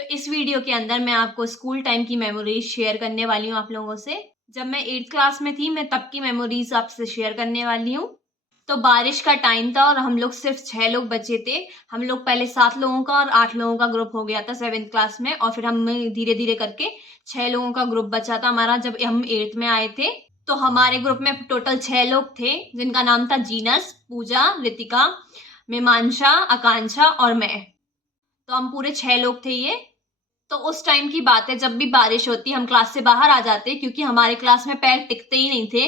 तो इस वीडियो के अंदर मैं आपको स्कूल टाइम की मेमोरीज शेयर करने वाली हूँ आप लोगों से। जब मैं 8th क्लास में थी मैं तब की मेमोरीज आपसे शेयर करने वाली हूँ। तो बारिश का टाइम था और हम लोग सिर्फ 6 लोग बचे थे। हम लोग पहले 7 लोगों का और 8 लोगों का ग्रुप हो गया था 7th क्लास में, और फिर हम धीरे धीरे करके 6 लोगों का ग्रुप बचा था हमारा जब हम 8th में आए थे। तो हमारे ग्रुप में टोटल 6 लोग थे जिनका नाम था जीनस, पूजा, रितिका, मीमांशा, आकांक्षा और मैं। तो हम पूरे 6 लोग थे ये। तो उस टाइम की बात है, जब भी बारिश होती हम क्लास से बाहर आ जाते क्योंकि हमारे क्लास में पैर टिकते ही नहीं थे।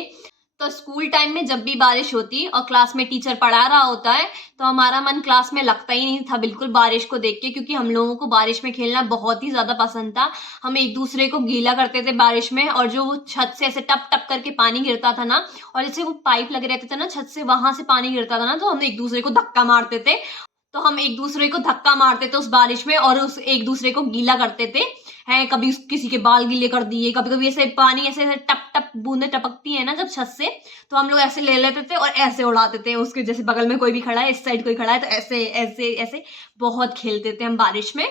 तो स्कूल टाइम में जब भी बारिश होती और क्लास में टीचर पढ़ा रहा होता है तो हमारा मन क्लास में लगता ही नहीं था बिल्कुल बारिश को देख के, क्योंकि हम लोगों को बारिश में खेलना बहुत ही ज्यादा पसंद था। हम एक दूसरे को गीला करते थे बारिश में, और जो वो छत से ऐसे टप टप करके पानी गिरता था ना, और जैसे वो पाइप लगे रहते थे ना छत से, वहां से पानी गिरता था ना, तो हम एक दूसरे को धक्का मारते थे। तो हम एक दूसरे को धक्का मारते थे उस बारिश में और उस एक दूसरे को गीला करते थे। हैं कभी किसी के बाल गीले कर दिए, कभी कभी ऐसे पानी ऐसे ऐसे टप टप बूंदे टपकती है ना जब छत से, तो हम लोग ऐसे ले लेते थे और ऐसे उड़ाते थे उसके, जैसे बगल में कोई भी खड़ा है, इस साइड कोई खड़ा है, तो ऐसे ऐसे ऐसे बहुत खेलते थे हम बारिश में।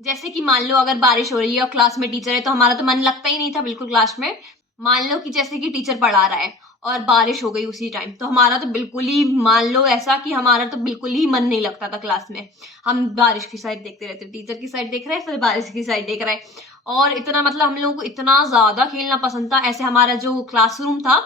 जैसे कि मान लो अगर बारिश हो रही है और क्लास में टीचर है तो हमारा तो मन लगता ही नहीं था बिल्कुल क्लास में। मान लो कि जैसे कि टीचर पढ़ा रहा है और बारिश हो गई उसी टाइम, तो हमारा तो बिल्कुल ही, मान लो ऐसा कि हमारा तो बिल्कुल ही मन नहीं लगता था क्लास में। हम बारिश की साइड देखते रहते, टीचर की साइड देख रहे हैं फिर बारिश की साइड देख रहे हैं। और इतना मतलब हम लोगों को इतना ज्यादा खेलना पसंद था। ऐसे हमारा जो क्लासरूम था,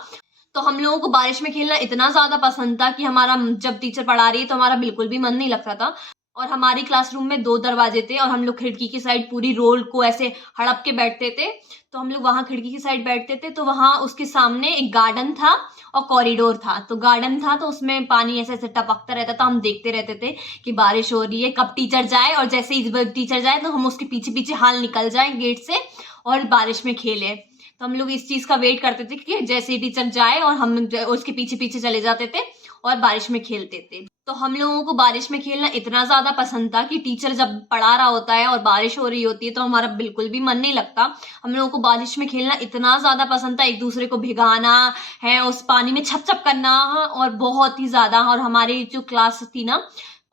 तो हम लोगों को बारिश में खेलना इतना ज्यादा पसंद था कि हमारा जब टीचर पढ़ा रही है तो हमारा बिल्कुल भी मन नहीं लगता था। और हमारी क्लासरूम में 2 दरवाजे थे और हम लोग खिड़की की साइड पूरी रोल को ऐसे हड़प के बैठते थे। तो हम लोग वहां खिड़की की साइड बैठते थे, तो वहां उसके सामने एक गार्डन था और कॉरिडोर था। तो गार्डन था तो उसमें पानी ऐसे ऐसे टपकता रहता था, हम देखते रहते थे कि बारिश हो रही है, कब टीचर जाए, और जैसे ही टीचर जाए तो हम उसके पीछे पीछे हाल निकल जाए गेट से और बारिश में खेले। तो हम लोग इस चीज का वेट करते थे कि जैसे ही टीचर जाए और हम उसके पीछे पीछे चले जाते थे और बारिश में खेलते थे। तो हम लोगों को बारिश में खेलना इतना ज्यादा पसंद था कि टीचर जब पढ़ा रहा होता है और बारिश हो रही होती है तो हमारा बिल्कुल भी मन नहीं लगता। हम लोगों को बारिश में खेलना इतना ज्यादा पसंद था, एक दूसरे को भिगाना है, उस पानी में छप छप करना, और बहुत ही ज्यादा। और हमारी जो क्लास थी ना,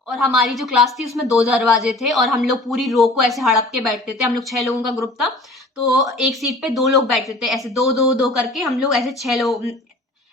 और हमारी जो क्लास थी उसमें 2 दरवाजे थे और हम लोग पूरी रो को ऐसे हड़प के बैठते थे। हम लोग 6 लोगों का ग्रुप था, तो एक सीट पे 2 लोग बैठते थे, ऐसे दो दो दो करके हम लोग ऐसे 6 लोग,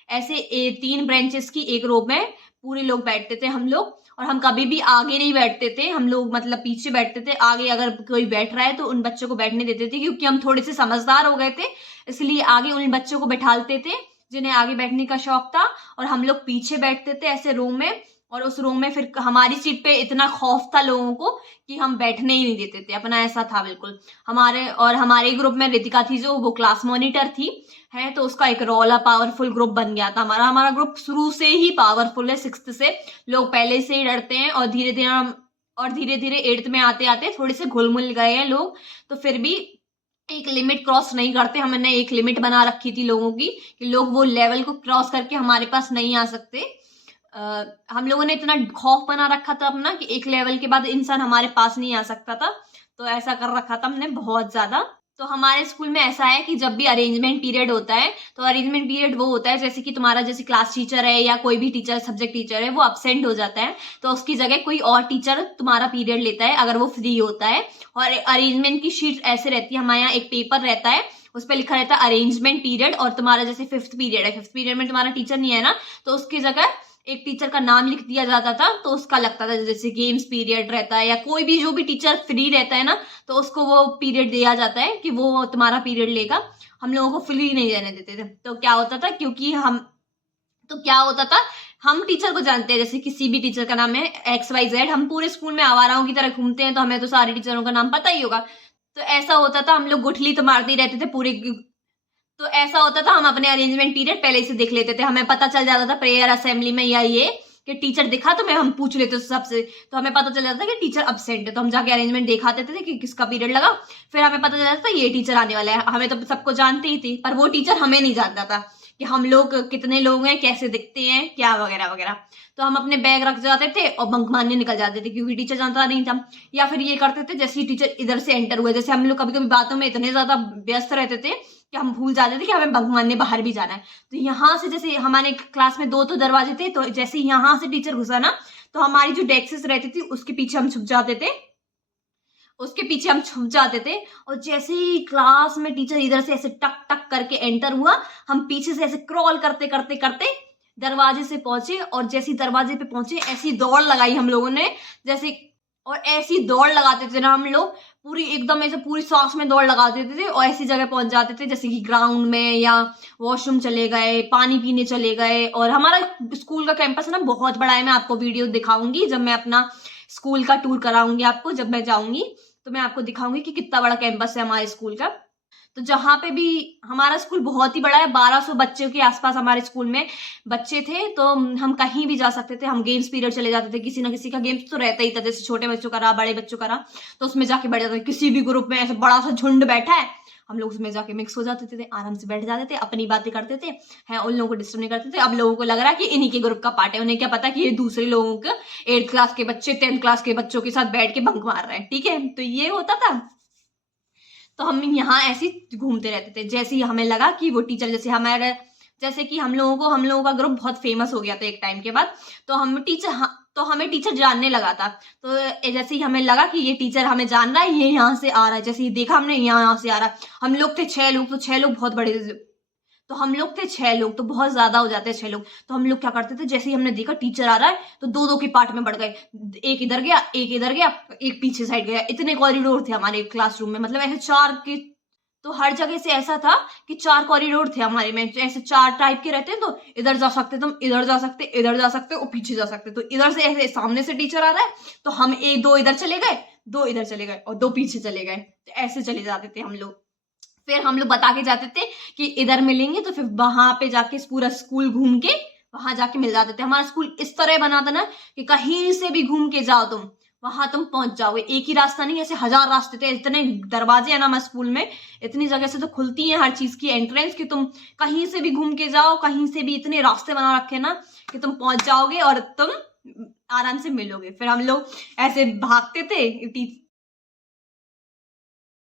ऐसे 3 ब्रांचेस की एक रो में पूरे लोग बैठते थे हम लोग। और हम कभी भी आगे नहीं बैठते थे, हम लोग मतलब पीछे बैठते थे। आगे अगर कोई बैठ रहा है तो उन बच्चों को बैठने देते थे, क्योंकि हम थोड़े से समझदार हो गए थे, इसलिए आगे उन बच्चों को बैठालते थे जिन्हें आगे बैठने का शौक था, और हम लोग पीछे बैठते थे ऐसे रूम में। और उस रूम में फिर हमारी सीट पे इतना खौफ था लोगों को कि हम बैठने ही नहीं देते थे अपना, ऐसा था बिल्कुल हमारे ग्रुप में रितिका थी जो वो क्लास मॉनिटर थी है, तो उसका एक रोला पावरफुल ग्रुप बन गया था हमारा। हमारा ग्रुप शुरू से ही पावरफुल है, 6th से लोग पहले से ही डरते हैं, और धीरे धीरे 8th में आते आते थोड़े से घुल मिल गए हैं लोग। तो फिर भी एक लिमिट क्रॉस नहीं करते, हमने एक लिमिट बना रखी थी लोगों की कि लोग वो लेवल को क्रॉस करके हमारे पास नहीं आ सकते। हम लोगों ने इतना खौफ बना रखा था अपना कि एक लेवल के बाद इंसान हमारे पास नहीं आ सकता था। तो ऐसा कर रखा था हमने बहुत ज्यादा। तो हमारे स्कूल में ऐसा है कि जब भी अरेंजमेंट पीरियड होता है, तो अरेंजमेंट पीरियड वो होता है जैसे कि तुम्हारा जैसे क्लास टीचर है या कोई भी टीचर सब्जेक्ट टीचर है वो अब्सेंट हो जाता है, तो उसकी जगह कोई और टीचर तुम्हारा पीरियड लेता है अगर वो फ्री होता है। और अरेंजमेंट की शीट ऐसे रहती है, हमारे यहाँ एक पेपर रहता है उस पर लिखा रहता है अरेंजमेंट पीरियड, और तुम्हारा जैसे 5th पीरियड है, 5th पीरियड में तुम्हारा टीचर नहीं है ना, तो उसकी जगह एक टीचर का नाम लिख दिया जाता था। तो उसका लगता था जैसे गेम्स पीरियड रहता है या कोई भी जो भी टीचर फ्री रहता है ना, तो उसको वो पीरियड दिया जाता है कि वो तुम्हारा पीरियड लेगा। हम लोगों को फ्री नहीं रहने देते थे। तो क्या होता था, क्योंकि हम टीचर को जानते हैं, जैसे किसी भी टीचर का नाम है XYZ, हम पूरे स्कूल में आवाराओं की तरह घूमते हैं तो हमें तो सारे टीचरों का नाम पता ही होगा। तो ऐसा होता था, हम लोग गुठली तो मारते ही रहते थे पूरे। तो ऐसा होता था, हम अपने अरेंजमेंट पीरियड पहले से देख लेते थे, हमें पता चल जाता था प्रेयर असेंबली में या ये कि टीचर दिखा तो हम पूछ लेते थे सबसे, तो हमें पता चल जाता था कि टीचर अब्सेंट है, तो हम जाके अरेंजमेंट दिखाते थे कि किसका पीरियड लगा। फिर हमें पता चल जाता था ये टीचर आने वाला है। हमें तो सबको जानते ही थी, पर वो टीचर हमें नहीं जानता था कि हम लोग कितने लोग हैं, कैसे दिखते हैं, क्या वगैरह वगैरह। तो हम अपने बैग रख जाते थे और बंक मारने निकल जाते थे क्योंकि टीचर जानता नहीं था। या फिर ये करते थे जैसे ही टीचर इधर से एंटर हुए, जैसे हम लोग कभी कभी बातों में इतने ज्यादा व्यस्त रहते थे कि हम भूल जाते थे कि हमें बंक मारने बाहर भी जाना है। तो यहाँ से जैसे हमारे क्लास में 2 तो दरवाजे थे, तो जैसे यहाँ से टीचर घुसा ना, तो हमारी जो डेस्क रहती थी उसके पीछे हम छुप जाते थे उसके पीछे हम छुप जाते थे। और जैसे ही क्लास में टीचर इधर से ऐसे टक टक करके एंटर हुआ, हम पीछे से ऐसे क्रॉल करते करते करते दरवाजे से पहुंचे। और जैसे ही दरवाजे पे पहुंचे, ऐसी दौड़ लगाई हम लोगों ने जैसे, और ऐसी दौड़ लगाते थे ना हम लोग, पूरी एकदम ऐसे पूरी सांस में दौड़ लगा देते थे और ऐसी जगह पहुंच जाते थे जैसे कि ग्राउंड में या वॉशरूम चले गए, पानी पीने चले गए। और हमारा स्कूल का कैंपस ना बहुत बड़ा है, मैं आपको वीडियो दिखाऊंगी जब मैं अपना स्कूल का टूर कराऊंगी आपको, जब मैं जाऊंगी तो मैं आपको दिखाऊंगी कि कितना बड़ा कैंपस है हमारे स्कूल का। तो जहाँ पे भी हमारा स्कूल बहुत ही बड़ा है, 1200 बच्चों के आसपास हमारे स्कूल में बच्चे थे, तो हम कहीं भी जा सकते थे। हम गेम्स पीरियड चले जाते थे, किसी ना किसी का गेम्स तो रहता ही था, जैसे छोटे बच्चों का रहा, बड़े बच्चों का रहा, तो उसमें जाके बैठ जाते थे। किसी भी ग्रुप में ऐसे बड़ा सा झुंड बैठा है, हम लोग उसमें जाके मिक्स हो जाते थे, आराम से बैठ जाते थे, अपनी बातें करते थे, है उन लोगों को डिस्टर्ब नहीं करते थे। अब लोगों को लग रहा है कि इन्हीं के ग्रुप का पार्ट है, उन्हें क्या पता कि ये दूसरे लोगों के 8th क्लास के बच्चे 10th क्लास के बच्चों के साथ बैठ के बंक मार रहे हैं, ठीक है। तो ये होता था। तो हम यहाँ ऐसे घूमते रहते थे। जैसे ही हमें लगा कि वो टीचर, जैसे कि हम लोगों का ग्रुप बहुत फेमस हो गया था एक टाइम के बाद, तो हमें टीचर जानने लगा था। तो जैसे ही हमें लगा कि ये टीचर हमें जान रहा है, ये यहाँ से आ रहा है, जैसे ही देखा हमने यहाँ से आ रहा है। हम लोग थे 6 लोग, तो 6 लोग बहुत बड़े, तो हम लोग थे 6 लोग, तो बहुत ज्यादा हो जाते हैं 6 लोग। तो हम लोग क्या करते थे, जैसे ही हमने देखा टीचर आ रहा है तो 2-2 के पार्ट में बढ़ गए, एक इधर गया, एक इधर गया, एक पीछे साइड गया। इतने कॉरिडोर थे हमारे क्लासरूम में, मतलब ऐसे 4 के, तो हर जगह से ऐसा था कि 4 कॉरिडोर थे हमारे में, ऐसे 4 टाइप के रहते हैं। तो इधर जा सकते, तुम इधर जा सकते, इधर जा सकते और पीछे जा सकते। तो इधर से ऐसे सामने से टीचर आ रहा है तो हम 1-2 इधर चले गए, 2 इधर चले गए और 2 पीछे चले गए, तो ऐसे चले जाते थे हम लोग। फिर हम लोग बता के जाते थे कि इधर मिलेंगे, तो फिर वहां पे जाके पूरा स्कूल घूम के वहां जाके मिल जाते थे। हमारा स्कूल इस तरह बना था ना कि कहीं से भी घूम के जाओ तुम, वहां तुम पहुंच जाओगे। एक ही रास्ता नहीं, ऐसे 1000 रास्ते थे, इतने दरवाजे है ना हमारे स्कूल में, इतनी जगह से तो खुलती है हर चीज की एंट्रेंस कि तुम कहीं से भी घूम के जाओ, कहीं से भी, इतने रास्ते बना रखे ना कि तुम पहुंच जाओगे और तुम आराम से मिलोगे। फिर हम लोग ऐसे भागते थे,